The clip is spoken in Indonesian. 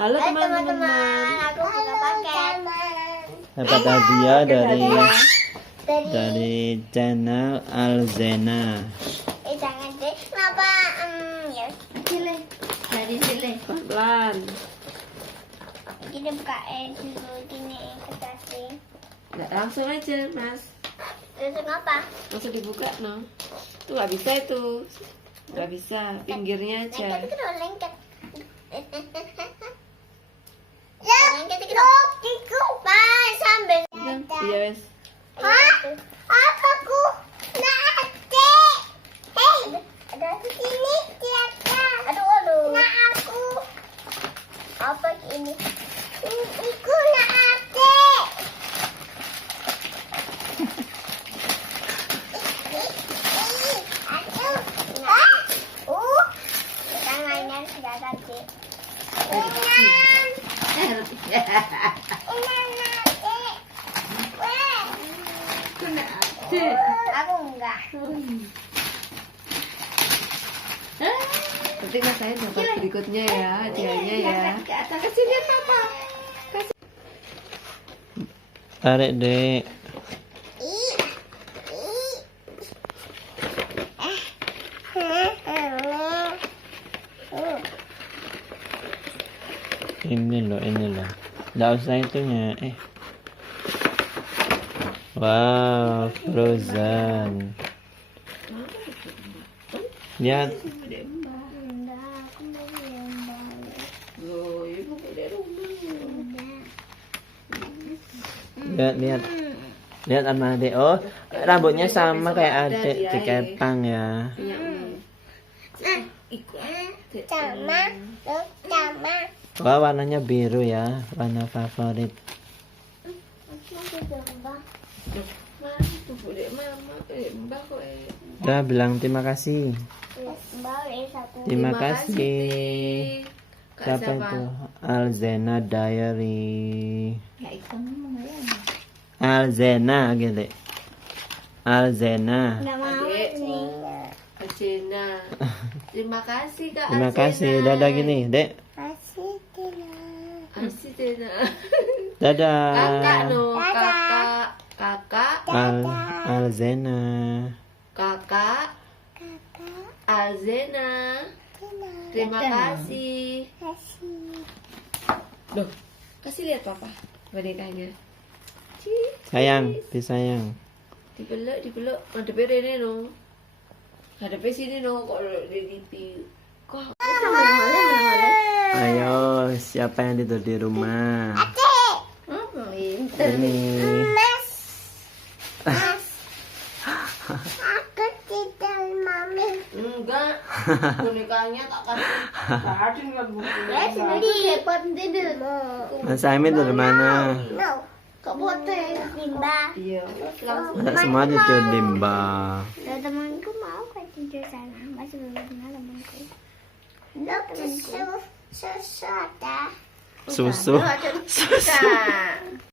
Halo teman-teman. Aku buka paket. Dapat hadiah dari Dari channel Alzena. jangan deh. Kenapa? Ya. Sile. Dari sile. Pelan. Kita bukain dulu gini kertasnya. Nggak, langsung aja mas. Terus apa? Langsung dibuka no. Tuh nggak bisa itu. Nggak bisa. Pinggirnya aja. Lengket itu dong, lengket. Lengket itu dong. Bye, sambil. Iya wes. Hah? Apa ku? Nate. Hei, ada sini tiada. Aduh. Nah aku. Apa ini? Iku nate. Aduh. Hah? Tangannya sudah tadi. Aku enggak. Nanti mas saya dapat berikutnya ya, hadiahnya ya. Kasih lihat papa. Tarik dek. Ini loh. Nggak usah itunya. Wow, Frozen. Lihat. Oh, ibu udah rumah. Lihat sama adik. Oh, rambutnya sama kayak adik dikepang ya. Sama. Wah, warnanya biru ya, warna favorit. Udah bilang terima kasih. Terima kasih. Siapa itu? Alzena Diary. Alzena gitu. Alzena. Nggak mau nih. Cina. Terima kasih Kak. Terima kasih. Dadah gini, Dek. Kasih Cina. Dadah. Kakak no, kakak. Alzena. Kakak. Alzena. Terima kasih. Loh, kasih lihat papa bonekanya. Sayang, disayang. Dipeluk. Hadapnya Rene no. Hadapnya sini no, kok di TV. Kok Ayo, siapa yang tidur di rumah? Ini. Aku tidak mami. enggak. Bonekanya tak kasih. Tadi nggak Sendiri hebat tidur. Mas Amin tidur mana? No. Kok bote timba. Iya, langsung. Nggak semua tidur di mbak. Temanku mau kan tidur sana. Masih belum kenal temanku. Susu ada. Susu. Susu.